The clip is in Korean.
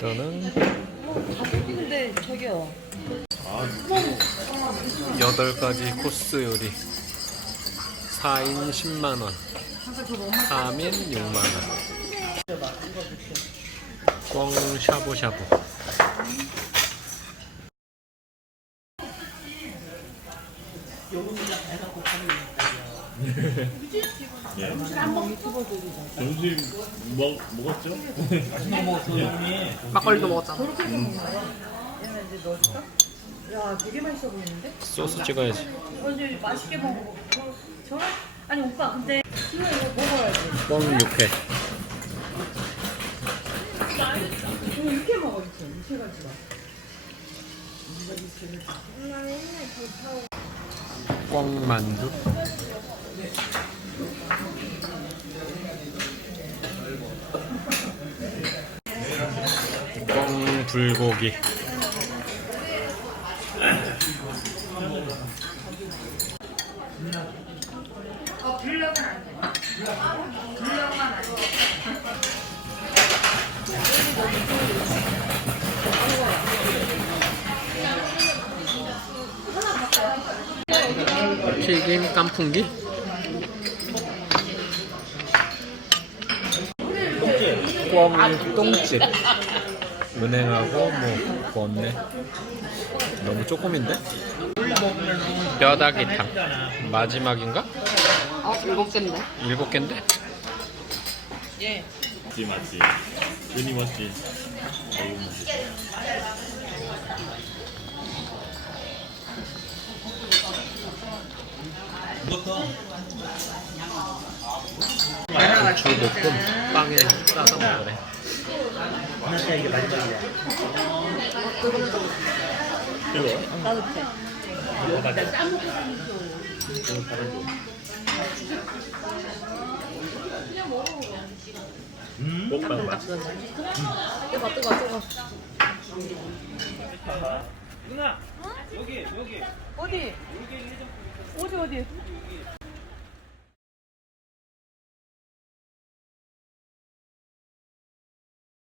저는 근데 저기요. 여덟 가지 코스 요리. 4인 10만 원. 3인 6만 원. 꽝 샤브샤브 점심 먹, 먹었죠? 막걸리도 먹었잖아. 야, 되게 맛있어 보이는데? 소스 찍어야지 근데 맛있게 먹어. 저 아니 오빠 근데 이거 이거 먹어야지. 꽝 육회 이거 이렇게 먹어 이렇게 이렇게 가지고. 꽝 만두? 꽝 불고기 튀김 깐풍기 꽝 똥집 은행하고 뭐 건네 너무 조금인데? 뼈다귀탕 마지막인가? 아, 일곱 개인데. 일곱 개인데? 맞지 맞지 끊임없이 아이고 고추볶음 빵에 싸서 먹으래 먹방 맛 뜨거, 뜨거, 뜨거. 어디? 어디 어디?